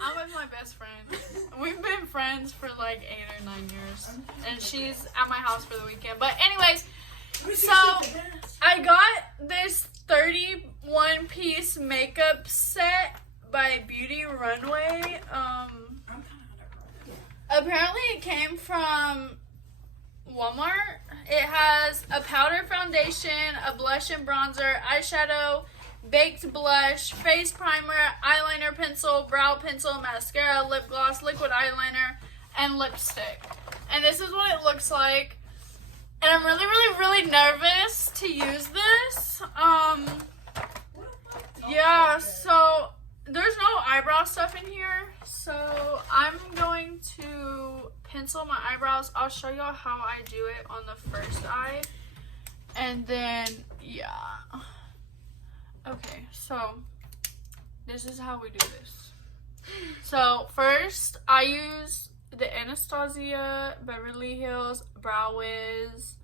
I'm with my best friend. We've been friends for like 8 or 9 years. And she's at my house for the weekend. But anyways, so I got this 31-piece makeup set by Beauty Runway. Apparently it came from Walmart. It has a powder foundation, a blush and bronzer, eyeshadow, baked blush, face primer, eyeliner pencil, brow pencil, mascara, lip gloss, liquid eyeliner, and lipstick. And this is what it looks like. And I'm really nervous to use this. Yeah, so there's no eyebrow stuff in here. So I'm going to pencil my eyebrows. I'll show y'all how I do it on the first eye. And then, yeah. Okay, so this is how we do this. So first, I use the Anastasia Beverly Hills Brow Wiz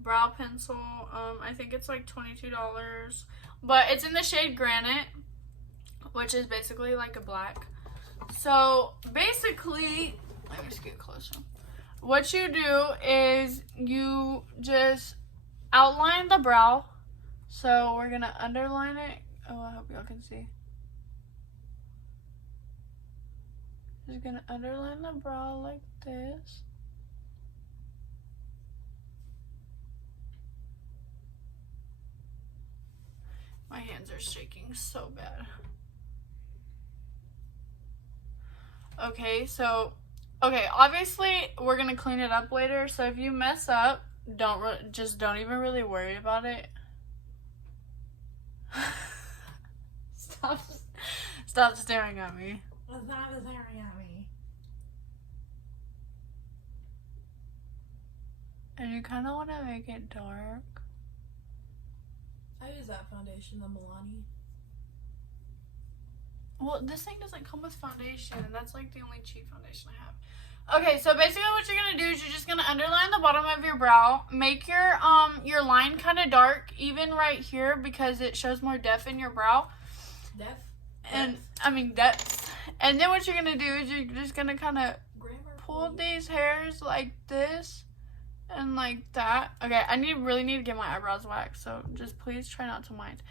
brow pencil. I think it's like $22, but it's in the shade Granite, which is basically like a black. So basically, let me just get closer. What you do is you just outline the brow. So we're gonna underline it. Oh, I hope y'all can see. Just gonna underline the brow like this. My hands are shaking so bad. Okay, so, obviously we're gonna clean it up later. So if you mess up, don't even really worry about it. Stop staring at me. Stop staring at me. And you kind of want to make it dark. I use that foundation, the Milani. Well, this thing doesn't come with foundation, and that's like the only cheap foundation I have. Okay, so basically what you're gonna do is you're just gonna underline the bottom of your brow, make your line kind of dark, even right here, because it shows more depth in your brow. Depth? And I mean depth. And then what you're gonna do is you're just gonna kind of pull these hairs like this and like that. Okay, I really need to get my eyebrows waxed, so just please try not to mind.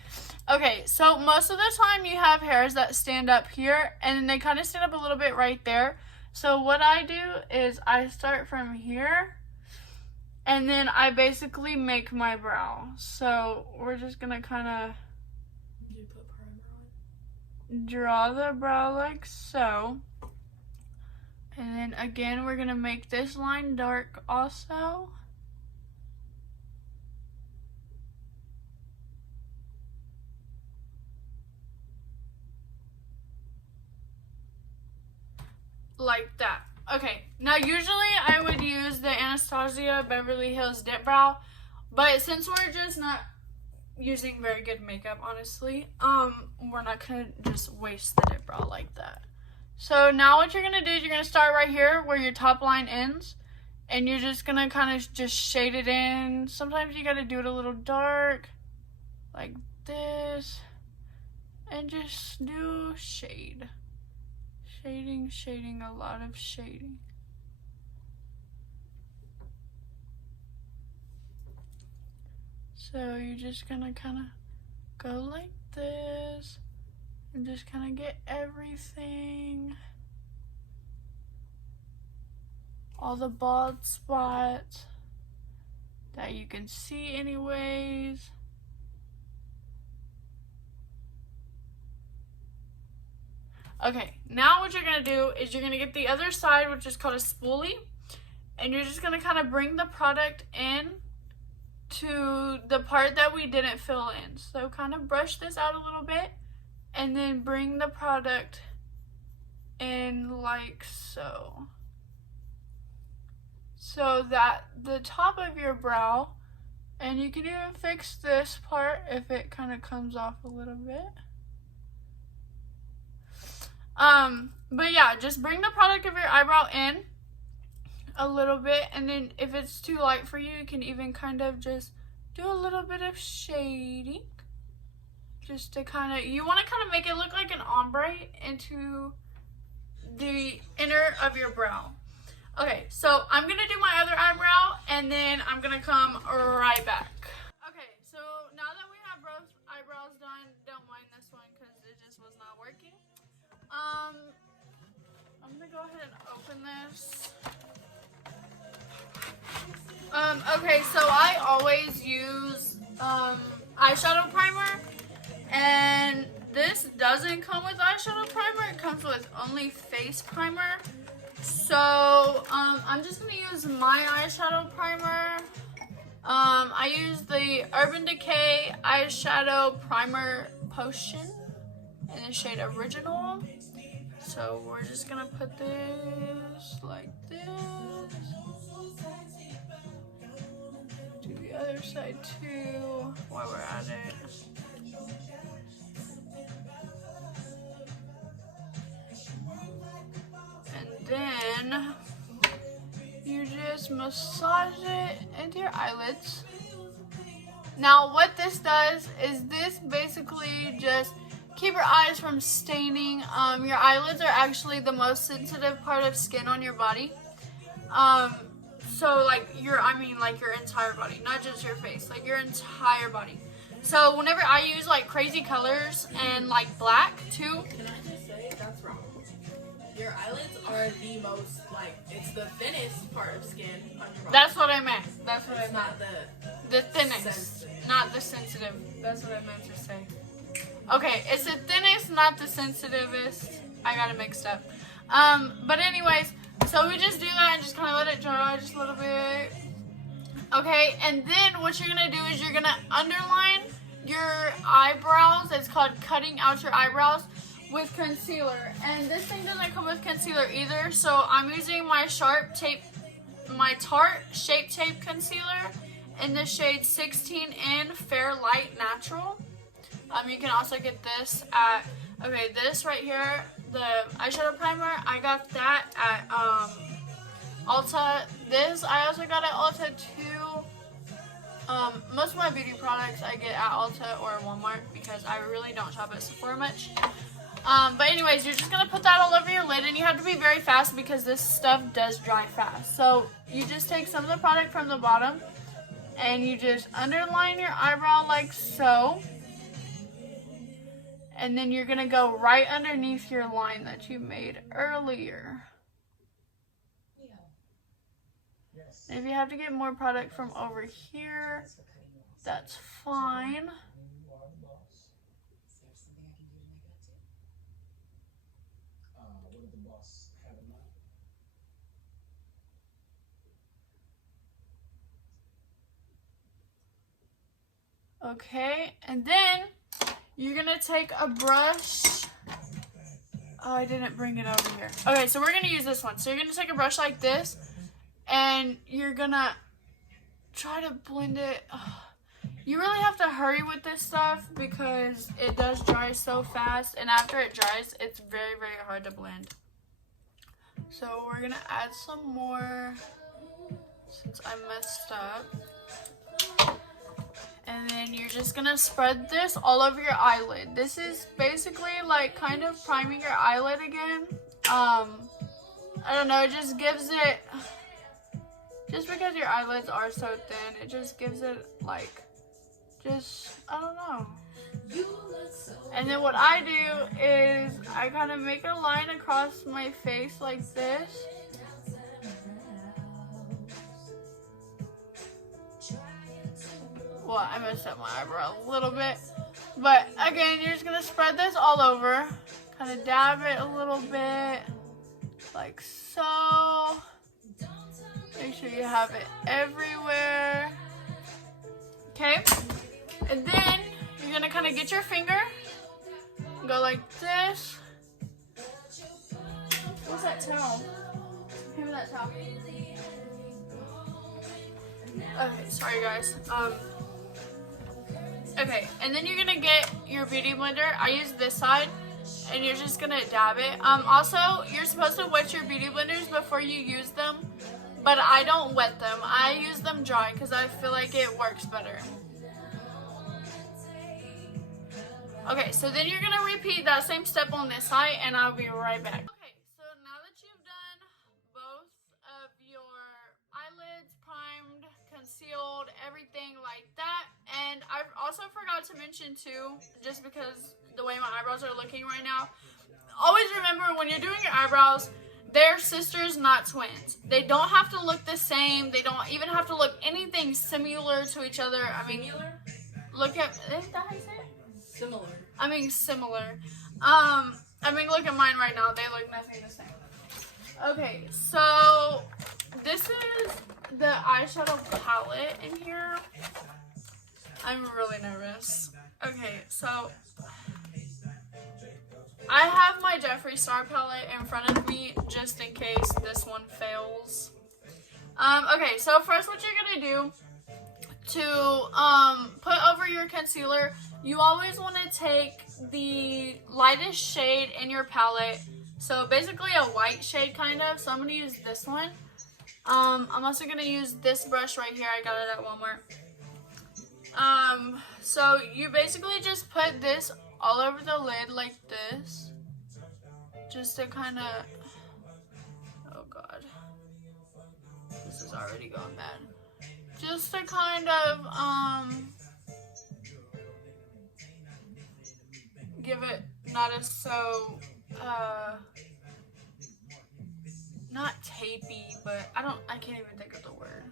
Okay, so most of the time you have hairs that stand up here, and they kind of stand up a little bit right there. So what I do is I start from here, and then I basically make my brow. So we're just gonna kind of draw the brow like so. And then again, we're gonna make this line dark also. Like that. Okay, now usually I would use the Anastasia Beverly Hills Dip Brow, but since we're just not using very good makeup, honestly, we're not gonna just waste the dip brow like that. So now what you're gonna do is you're gonna start right here where your top line ends, and you're just gonna kind of just shade it in. Sometimes you gotta do it a little dark, like this, and just do shade. Shading, a lot of shading. So you're just gonna kind of go like this and just kind of get everything, all the bald spots that you can see anyways. Okay, now what you're gonna do is you're gonna get the other side, which is called a spoolie, and you're just gonna kind of bring the product in to the part that we didn't fill in. So kind of brush this out a little bit, and then bring the product in like so. So that the top of your brow, and you can even fix this part if it kind of comes off a little bit. But yeah, just bring the product of your eyebrow in a little bit, and then if it's too light for you, you can even kind of just do a little bit of shading, just to kind of, you want to kind of make it look like an ombre into the inner of your brow. Okay, so I'm gonna do my other eyebrow and then I'm gonna come right back. Okay, so now that we have both eyebrows done, don't mind this one because it just was not working. I'm gonna go ahead and open this. Okay, so I always use eyeshadow primer, and this doesn't come with eyeshadow primer. It comes with only face primer. So I'm just gonna use my eyeshadow primer. I use the Urban Decay eyeshadow primer potion in the shade Original. So we're just gonna put this like this. Do the other side too while we're at it. And then you just massage it into your eyelids. Now what this does is this basically just keep your eyes from staining. Your eyelids are actually the most sensitive part of skin on your body. So like your entire body, not just your face, like your entire body. So whenever I use like crazy colors and like black too. Can I just say that's wrong? Your eyelids are the most, like, it's the thinnest part of skin on your body. That's what I meant. That's what I It's meant. not The thinnest, sensitive. not the sensitive. That's what I meant to say. Okay, it's the thinnest, not the sensitivest. I got it mixed up. But anyways, so we just do that and just kind of let it dry just a little bit. Okay, and then what you're gonna do is you're gonna underline your eyebrows. It's called cutting out your eyebrows with concealer. And this thing doesn't come with concealer either, so I'm using my Tarte Shape Tape Concealer in the shade 16 in Fair Light Natural. You can also get this at, okay, this right here, the eyeshadow primer, I got that at Ulta. This I also got at Ulta too. Most of my beauty products I get at Ulta or Walmart because I really don't shop at Sephora much. But anyways, you're just gonna put that all over your lid, and you have to be very fast because this stuff does dry fast. So you just take some of the product from the bottom and you just underline your eyebrow like so. And then you're gonna go right underneath your line that you made earlier. If you have to get more product from over here, that's fine. Okay, and then you're gonna take a brush. Oh, I didn't bring it over here. Okay, so we're gonna use this one. So you're gonna take a brush like this, and you're gonna try to blend it. You really have to hurry with this stuff because it does dry so fast, and after it dries, it's very, very hard to blend. So we're gonna add some more since I messed up. And then you're just gonna spread this all over your eyelid. This is basically like kind of priming your eyelid again. I don't know, it just gives it, just because your eyelids are so thin, it just gives it like, I don't know. And then what I do is I kind of make a line across my face like this. Well, I messed up my eyebrow a little bit. But again, you're just going to spread this all over. Kind of dab it a little bit. Like so. Make sure you have it everywhere. Okay? And then you're going to kind of get your finger. Go like this. What's that towel? Give me that towel. Okay, sorry guys. Okay, and then you're gonna get your beauty blender. I use this side, and you're just gonna dab it. Also, you're supposed to wet your beauty blenders before you use them, but I don't wet them. I use them dry because I feel like it works better. Okay, so then you're gonna repeat that same step on this side, and I'll be right back. Okay, so everything like that. And I also forgot to mention too, just because the way my eyebrows are looking right now, always remember when you're doing your eyebrows, they're sisters, not twins. They don't have to look the same. They don't even have to look anything similar to each other. I mean, Similar? look at, is that how you say it? Similar. I mean, similar. I mean, look at mine right now. They look nothing the same. Okay, so this is the eyeshadow palette in here. I'm really nervous. Okay, so I have my Jeffree Star palette in front of me just in case this one fails. Okay, so first what you're gonna do to put over your concealer, you always want to take the lightest shade in your palette. So basically a white shade kind of. So I'm going to use this one. I'm also going to use this brush right here. I got it at Walmart. So you basically just put this all over the lid like this. Just to kind of, oh God, this is already going bad. Just to kind of, give it not as so, not tapey, but I can't even think of the word.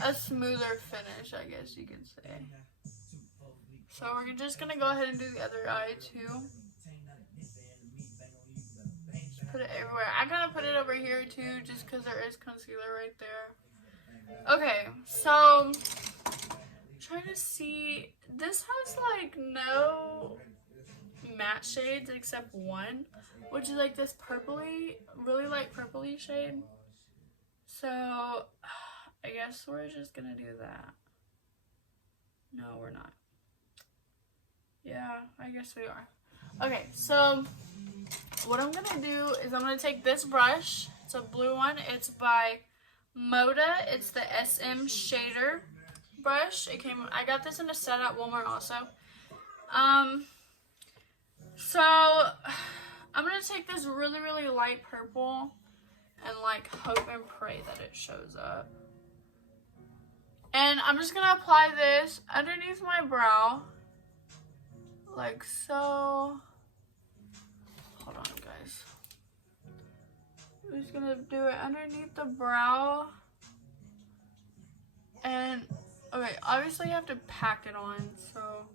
A smoother finish, I guess you could say. So we're just gonna go ahead and do the other eye too. Just put it everywhere. I kind of put it over here too, just because there is concealer right there. Okay, so trying to see, this has like no matte shades except one, which is like this purpley, really light purpley shade. So I guess we're just gonna do that. No, we're not. Yeah, I guess we are. Okay, so what I'm gonna do is I'm gonna take this brush. It's a blue one. It's by Moda. It's the SM Shader brush. I got this in a set at Walmart also. So I'm gonna take this really, really light purple and like hope and pray that it shows up. And I'm just gonna apply this underneath my brow, like so. Hold on, guys. I'm just gonna do it underneath the brow. And, okay, obviously you have to pack it on, so,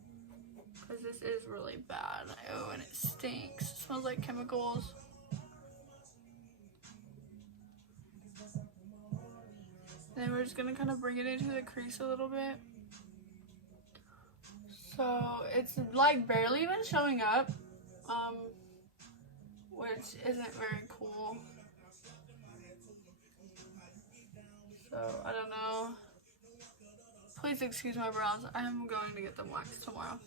because this is really bad. Oh, and it stinks. It smells like chemicals. And then we're just gonna kind of bring it into the crease a little bit. So, it's like barely even showing up, which isn't very cool. So, I don't know. Please excuse my brows. I am going to get them waxed tomorrow.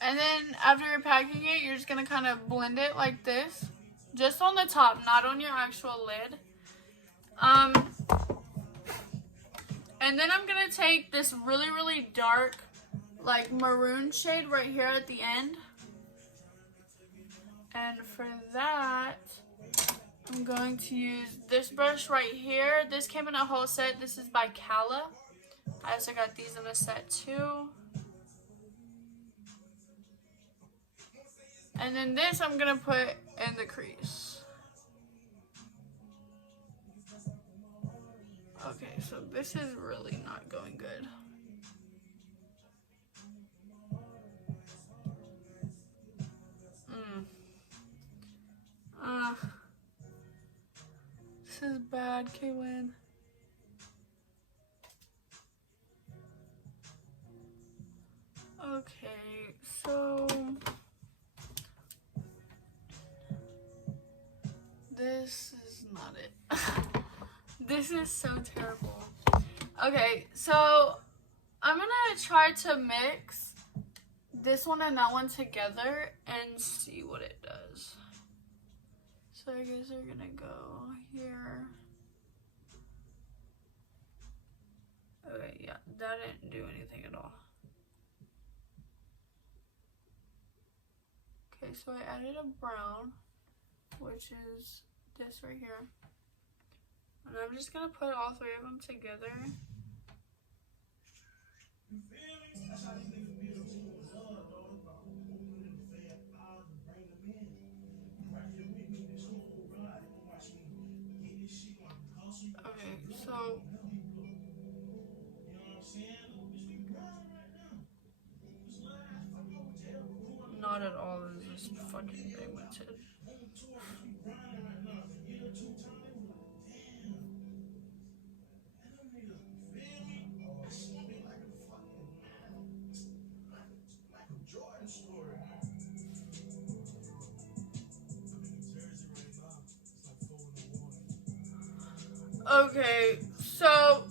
And then after you're packing it, you're just going to kind of blend it like this. Just on the top, not on your actual lid. And then I'm going to take this really, really dark, like maroon shade right here at the end. And for that, I'm going to use this brush right here. This came in a whole set. This is by Kala. I also got these in a set too. And then this I'm going to put in the crease. Okay, so this is really not going good. This is bad, Kaylin. Okay, so this is not it. This is so terrible. Okay, so I'm gonna try to mix this one and that one together and see what it does. So I guess we're gonna go here. Okay, yeah, that didn't do anything at all. Okay, so I added a brown, which is this right here. And I'm just gonna put all three of them together. Okay, so not at all is this fucking pigmented. Okay, so,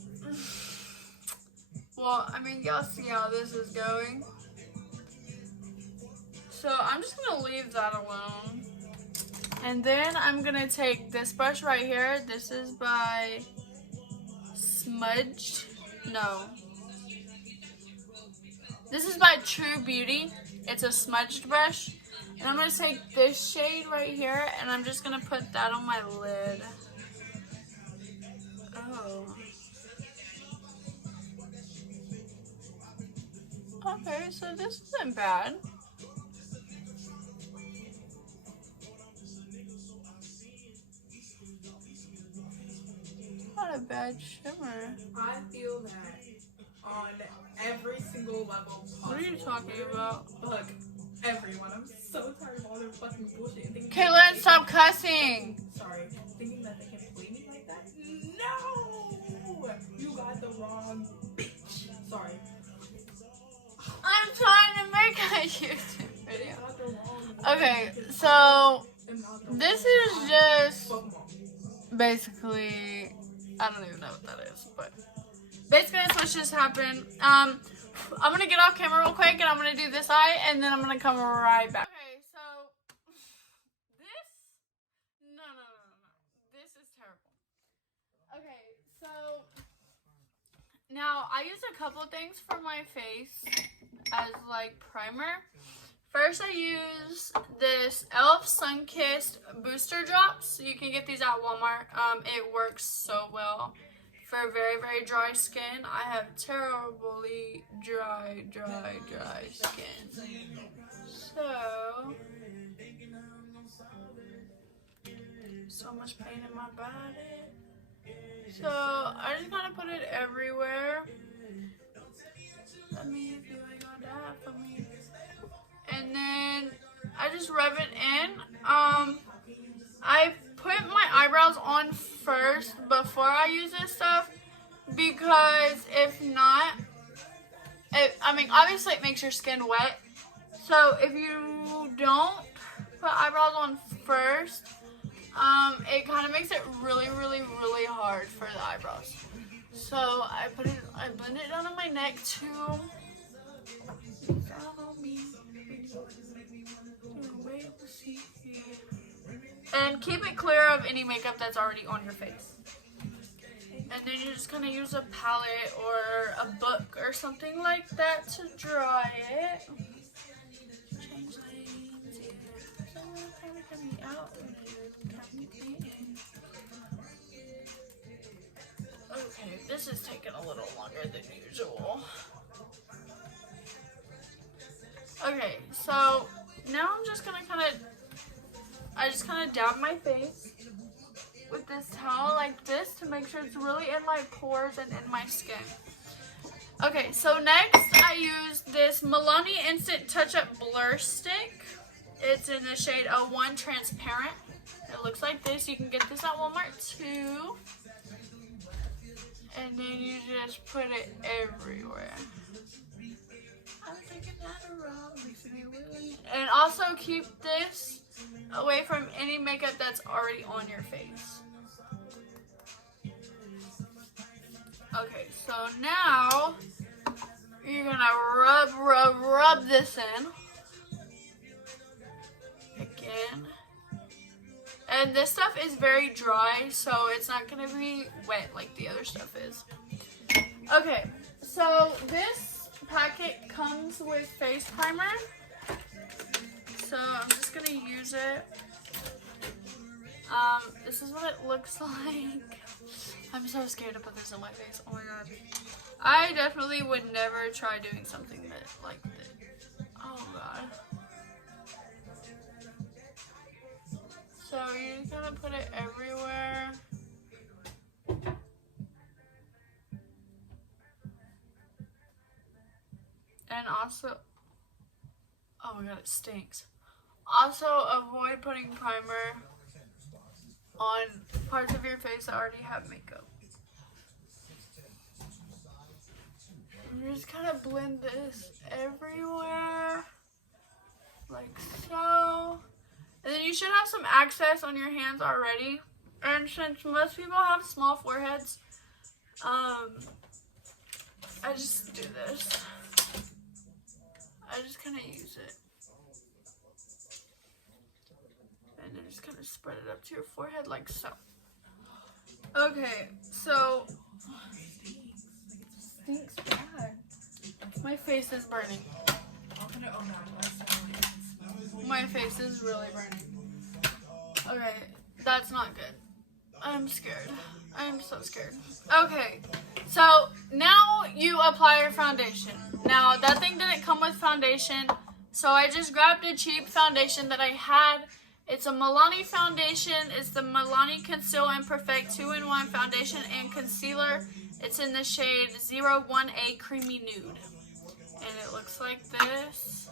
well, I mean, y'all see how this is going. So I'm just gonna leave that alone. And then I'm gonna take this brush right here. This is by Smudge. No. This is by True Beauty. It's a smudged brush. And I'm gonna take this shade right here and I'm just gonna put that on my lid. Oh. Okay, so this isn't bad. Not a bad shimmer. I feel that on every single level possible. What are you talking about? Look, everyone. I'm so tired of all their fucking bullshit. Caitlin, stop cussing! Sorry. Thinking that they can play me like that? No! You got the wrong bitch. Sorry. I'm trying to make a YouTube They video. got the wrong Okay, so and not the this wrong is just Pokemon. basically, I don't even know what that is, but basically that's what just happened. I'm gonna get off camera real quick and I'm gonna do this eye and then I'm gonna come right back. Okay, so this, no, this is terrible. Okay, so now I use a couple things for my face as like primer. First, I use this e.l.f. Sunkissed Booster Drops. You can get these at Walmart. It works so well for very, very dry skin. I have terribly dry skin. So much pain in my body. So I just kind of put it everywhere. Let me if you ain't gonna die for me. And then I just rub it in. I put my eyebrows on first before I use this stuff because if not, obviously it makes your skin wet. So if you don't put eyebrows on first, it kind of makes it really hard for the eyebrows. So I blend it down on my neck too. And keep it clear of any makeup that's already on your face. And then you just kind of use a palette or a book or something like that to dry it. Change lanes, yeah. Someone kinda coming out. Okay, this is taking a little longer than usual. Okay, so now I'm just gonna I just kind of dab my face with this towel like this to make sure it's really in my pores and in my skin. Okay, so next I use this Milani Instant Touch-Up Blur Stick. It's in the shade 01 Transparent. It looks like this. You can get this at Walmart too. And then you just put it everywhere. And also keep this away from any makeup that's already on your face. Okay, so now you're gonna rub this in again. And this stuff is very dry, so it's not gonna be wet like the other stuff is. Okay, so this packet comes with face primer. So I'm just gonna use it. This is what it looks like. I'm so scared to put this on my face. Oh my god. I definitely would never try doing something that like this. Oh god. So you're just gonna put it everywhere. And also, oh my god, it stinks. Also, avoid putting primer on parts of your face that already have makeup. You just kind of blend this everywhere, like so. And then you should have some access on your hands already. And since most people have small foreheads, I just do this. I just kind of use it. And then just kind of spread it up to your forehead like so. Okay, so stinks bad. My face is burning. My face is really burning. Okay, that's not good. I'm scared. I'm so scared. Okay, so now you apply your foundation. Now, that thing didn't come with foundation, so I just grabbed a cheap foundation that I had. It's a Milani foundation. It's the Milani Conceal and Perfect 2-in-1 foundation and concealer. It's in the shade 01A Creamy Nude. And it looks like this.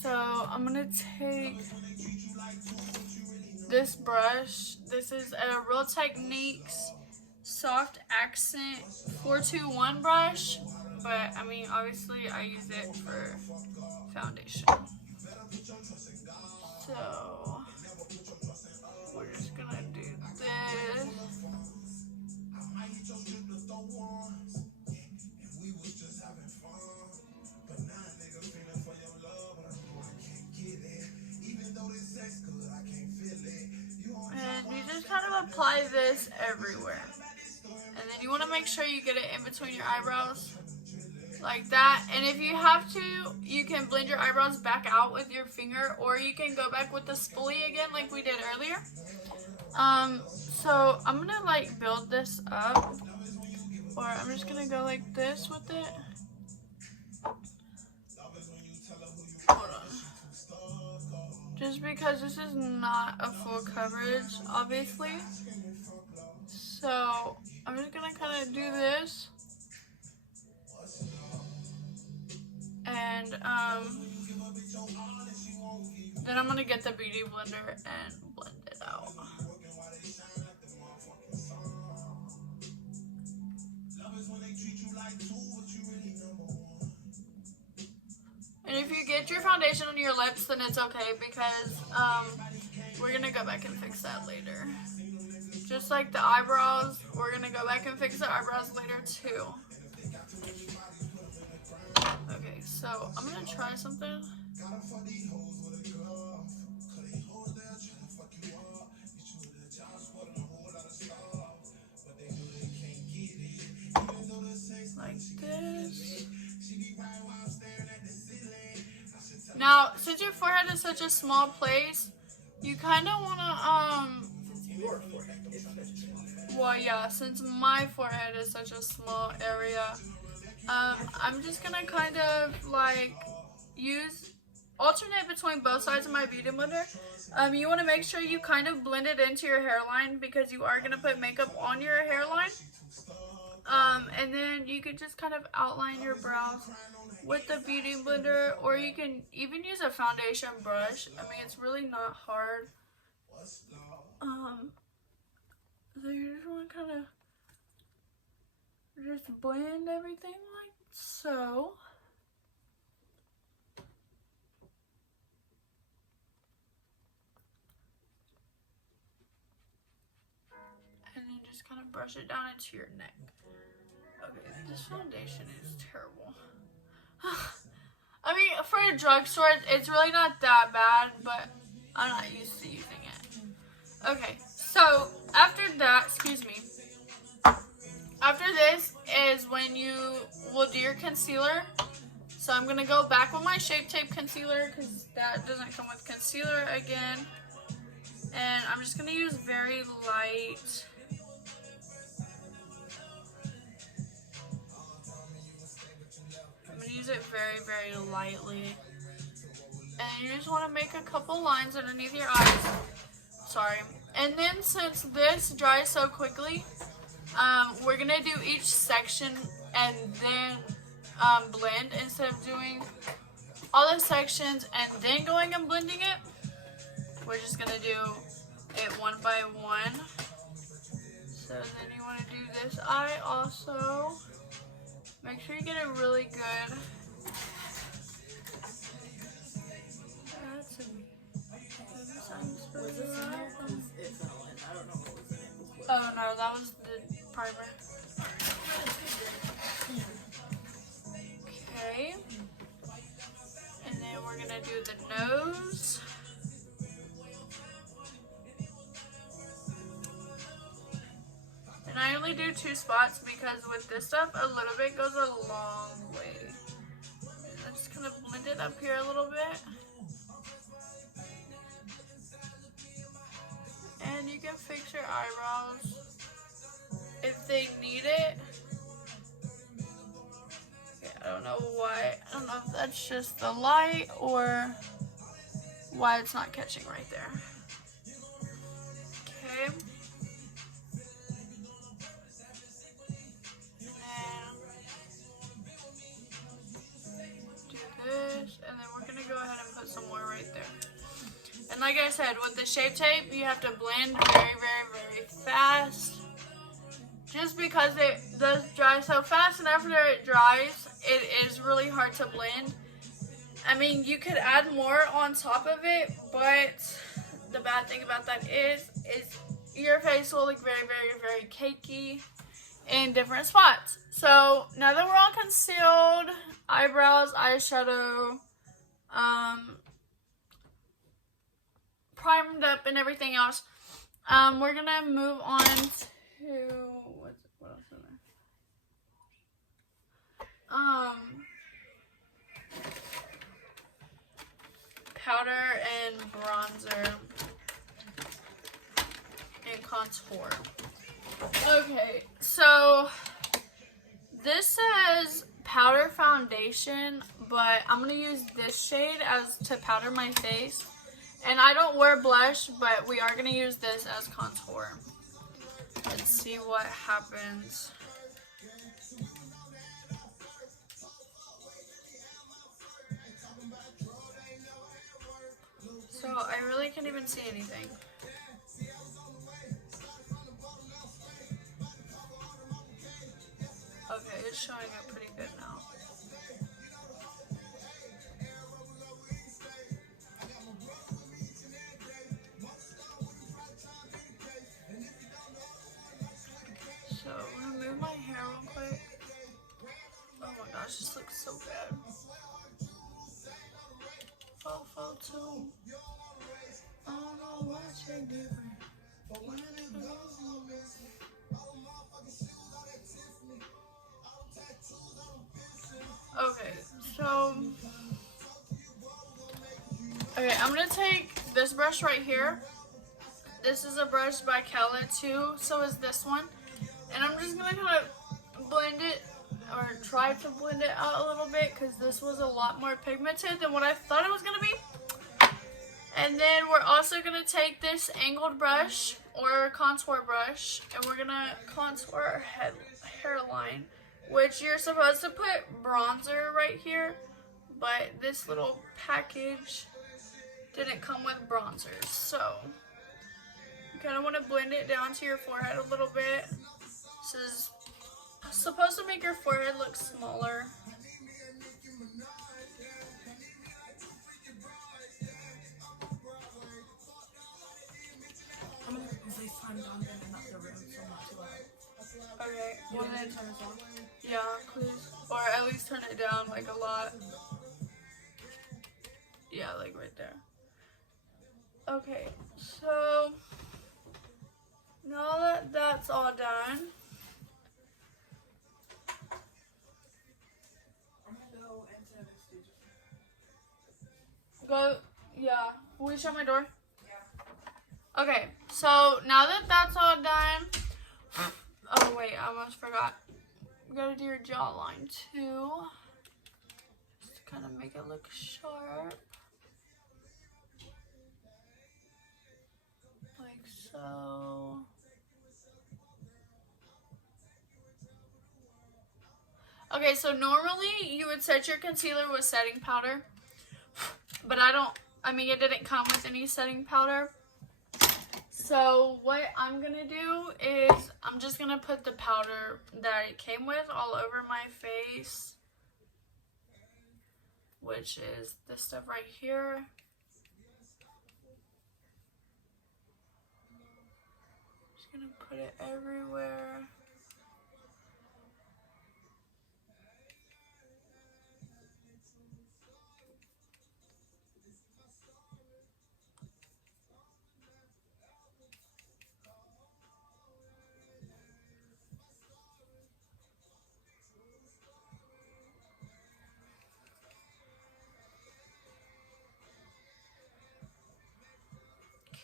So I'm going to take this brush. This is a Real Techniques Soft Accent 421 brush. But, I mean, obviously I use it for foundation. So, we're just going to do this. And you just kind of apply this everywhere. And then you want to make sure you get it in between your eyebrows. Like that. And if you have to, you can blend your eyebrows back out with your finger. Or you can go back with the spoolie again like we did earlier. So I'm going to like build this up. Or I'm just going to go like this with it. Hold on. Just because this is not a full coverage, obviously. So I'm just going to kind of do this. And then I'm going to get the Beauty Blender and blend it out. And if you get your foundation on your lips, then it's okay because we're going to go back and fix that later. Just like the eyebrows, we're going to go back and fix the eyebrows later too. Okay, so I'm going to try something. Like this. Now, since your forehead is such a small place, you kind of want to, Your forehead is such a small. well, yeah, since my forehead is such a small area, I'm just going to kind of, like, alternate between both sides of my Beauty Blender. You want to make sure you kind of blend it into your hairline because you are going to put makeup on your hairline. And then you could just kind of outline your brows with the Beauty Blender, or you can even use a foundation brush. I mean, it's really not hard. So you just want to kind of just blend everything like so. And then just kind of brush it down into your neck. Okay, this foundation is terrible. I mean, for a drugstore, it's really not that bad, but I'm not used to using it. Okay, so after that, excuse me, after this is when you will do your concealer. So I'm going to go back with my Shape Tape concealer because that doesn't come with concealer again. And I'm just going to use very light use it very, very lightly. And you just want to make a couple lines underneath your eyes. Sorry. And then since this dries so quickly, we're going to do each section and then blend instead of doing all the sections and then going and blending it. We're just going to do it one by one. So then you want to do this eye also. Make sure you get it really good. Was this in there? 'Cause it fell in. I don't know what was in it. Oh no, that was the primer. Okay. And then we're gonna do the nose. And I only do 2 spots because with this stuff, a little bit goes a long way. And I'm just gonna blend it up here a little bit. And you can fix your eyebrows if they need it. Okay, I don't know why. I don't know if that's just the light or why it's not catching right there. Okay. And then we're gonna go ahead and put some more right there. And like I said, with the Shape Tape, you have to blend very, very, very fast. Just because it does dry so fast, and after it dries, it is really hard to blend. I mean, you could add more on top of it, but the bad thing about that is your face will look very, very, very cakey in different spots. So now that we're all concealed, eyebrows, eyeshadow, primed up and everything else, we're gonna move on to what else is there? Powder and bronzer and contour. Okay, so this says powder foundation, but I'm gonna use this shade as to powder my face. And I don't wear blush, but we are gonna use this as contour. Let's see what happens. So I really can't even see anything. Okay, it's showing up pretty good now. So I'm gonna move my hair real quick. Oh my gosh, this looks so bad. Fall too. I don't know what you're doing. Okay, so I'm gonna take this brush right here. This is a brush by Kella too, so is this one. And I'm just gonna kind of blend it, or try to blend it out a little bit, because this was a lot more pigmented than what I thought it was gonna be. And then we're also gonna take this angled brush or contour brush, and we're gonna contour our hairline, which you're supposed to put bronzer right here, but this little package didn't come with bronzers. So you kind of want to blend it down to your forehead a little bit. This is supposed to make your forehead look smaller. I'm gonna FaceTime Donovan in another room, so I'm not too loud. Okay, You well want me then, to turn this on? yeah, please. Or at least turn it down like a lot. Yeah, like right there. Okay, so now that that's all done, I'm gonna go into the studio. go, yeah. Will you shut my door? Yeah. Okay, so now that that's all done, oh wait, I almost forgot. You gotta do your jawline too. kind of make it look sharp. Like so. Okay, so normally you would set your concealer with setting powder, but it didn't come with any setting powder. So what I'm gonna do is I'm just gonna put the powder that it came with all over my face, which is this stuff right here. Just gonna put it everywhere.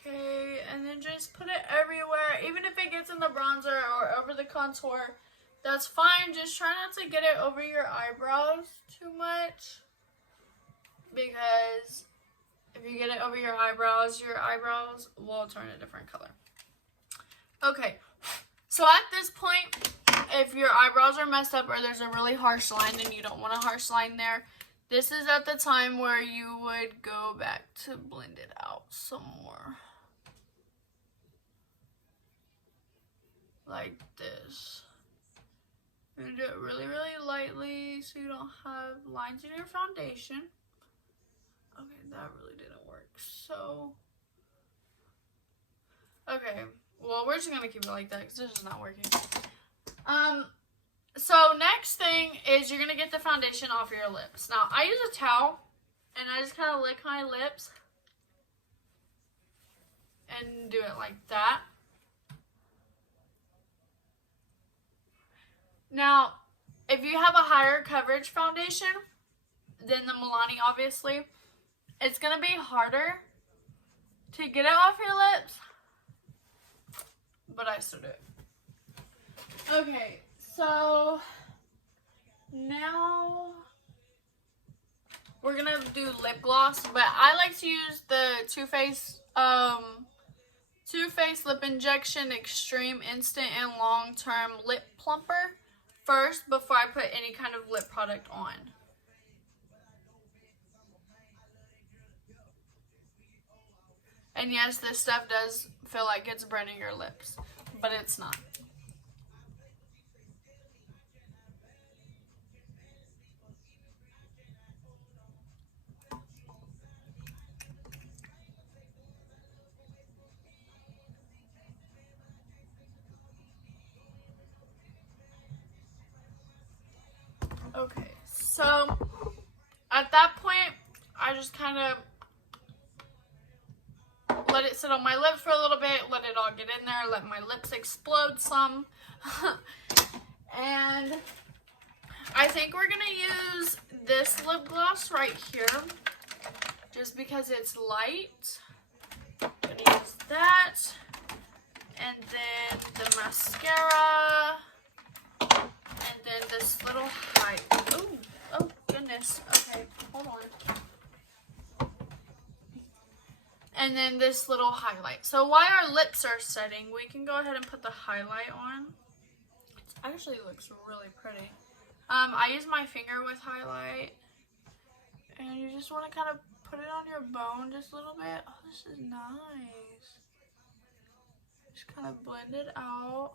Okay, and then just put it everywhere. Even if it gets in the bronzer or over the contour, that's fine. Just try not to get it over your eyebrows too much, because if you get it over your eyebrows will turn a different color. Okay, so at this point, if your eyebrows are messed up or there's a really harsh line and you don't want a harsh line there, this is at the time where you would go back to blend it out some more. Like this. You're gonna do it really, really lightly so you don't have lines in your foundation. Okay, that really didn't work. So, okay, well, we're just gonna keep it like that because this is not working. So next thing is you're gonna get the foundation off your lips. Now, I use a towel and I just kind of lick my lips and do it like that. Now, if you have a higher coverage foundation than the Milani, obviously, it's going to be harder to get it off your lips, but I still do it. Okay, so now we're going to do lip gloss, but I like to use the Too Faced Lip Injection Extreme Instant and Long-Term Lip Plumper first before I put any kind of lip product on. And yes, this stuff does feel like it's burning your lips, but it's not. Okay, so at that point, I just kind of let it sit on my lips for a little bit, let it all get in there, let my lips explode some. And I think we're going to use this lip gloss right here, just because it's light. I'm going to use that. And then the mascara. And then this little oh goodness. Okay, hold on. And then this little highlight. So while our lips are setting, we can go ahead and put the highlight on. It actually looks really pretty. I use my finger with highlight. And you just want to kind of put it on your bone just a little bit. Oh, this is nice. Just kind of blend it out.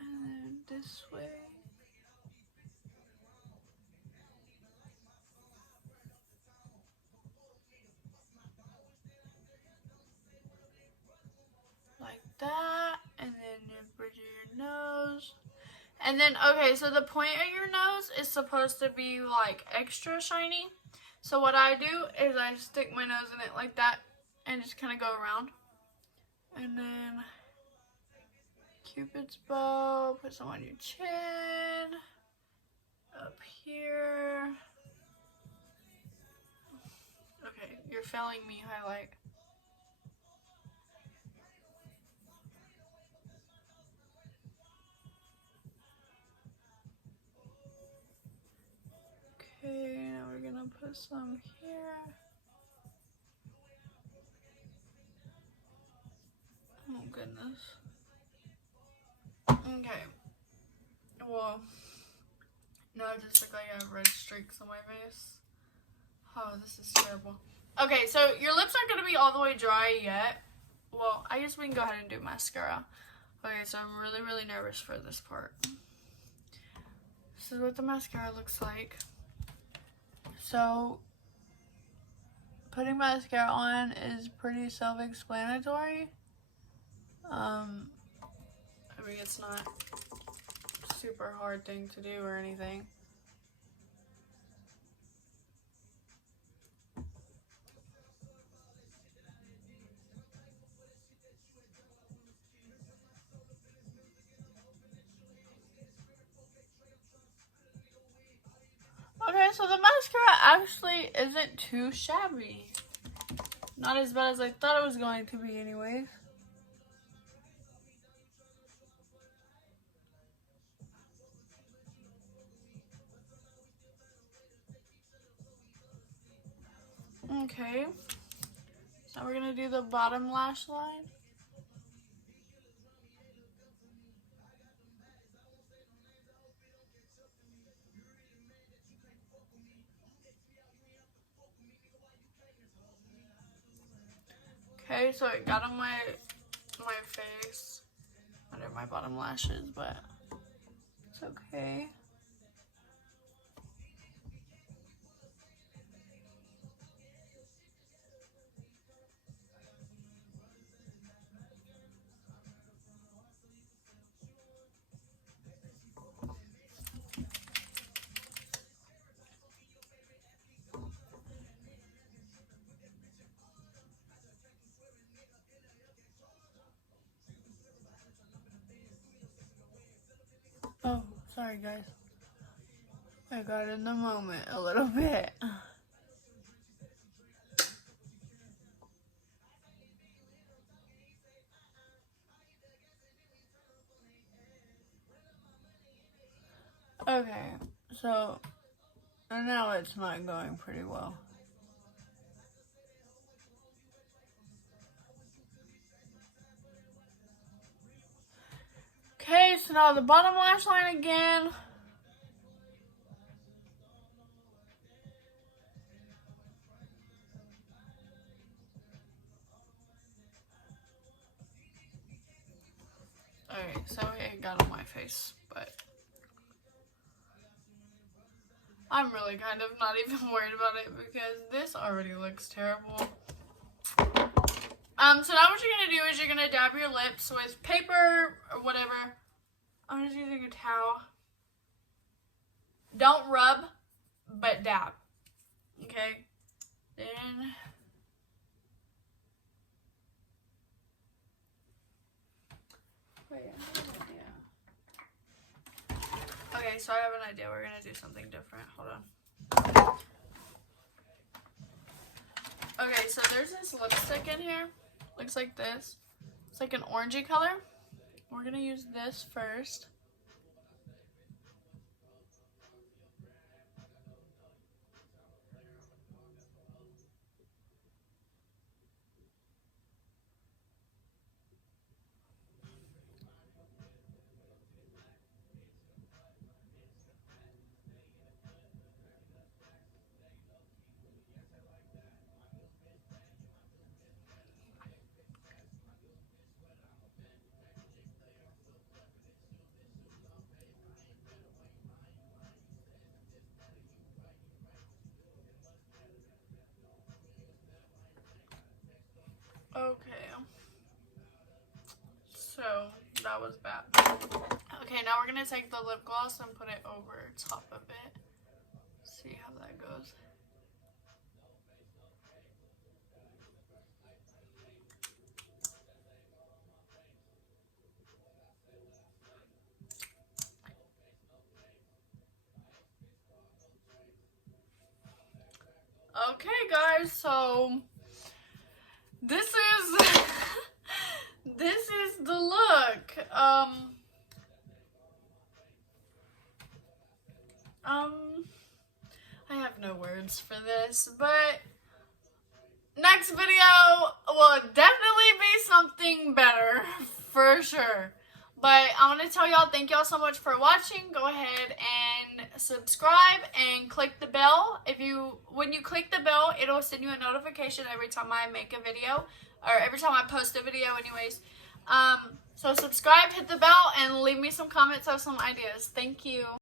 And then this way. Like that. And then the bridge of your nose. And then, okay, so the point of your nose is supposed to be like extra shiny. So what I do is I stick my nose in it like that and just kind of go around. And then Cupid's bow, put some on your chin, up here. Okay, you're failing me, highlight. put some here. Oh goodness. Okay. Well, now I just look like I have red streaks on my face. Oh, this is terrible. Okay, so your lips aren't gonna be all the way dry yet. Well, I guess we can go ahead and do mascara. Okay, so I'm really, really nervous for this part. This is what the mascara looks like. So, putting mascara on is pretty self-explanatory. I mean, it's not a super hard thing to do or anything. Okay, so the mascara actually isn't too shabby. Not as bad as I thought it was going to be anyways. Okay, so we're gonna do the bottom lash line. Okay, so it got on my face under my bottom lashes, but it's okay. Oh, sorry guys. I got in the moment a little bit. Okay, so now it's not going pretty well. Okay, so now the bottom lash line again. Alright, so it got on my face, but I'm really kind of not even worried about it because this already looks terrible. So now what you're gonna do is you're gonna dab your lips with paper or whatever. I'm just using a towel. Don't rub, but dab. Okay? Then wait, I have an idea. Okay, so I have an idea. We're gonna do something different. Hold on. Okay, so there's this lipstick in here. Looks like this. It's like an orangey color. We're gonna use this first. Okay. So that was bad. Okay, now we're gonna take the lip gloss and put it over top of it. See how that goes. Okay, guys, so this is this is the look. I have no words. words for this, but next video will definitely be something better for sure. But I want to tell y'all, thank y'all so much for watching. Go ahead and subscribe and click the bell. When you click the bell, it'll send you a notification every time I make a video, or every time I post a video anyways. So subscribe, hit the bell, and leave me some comments of some ideas. Thank you.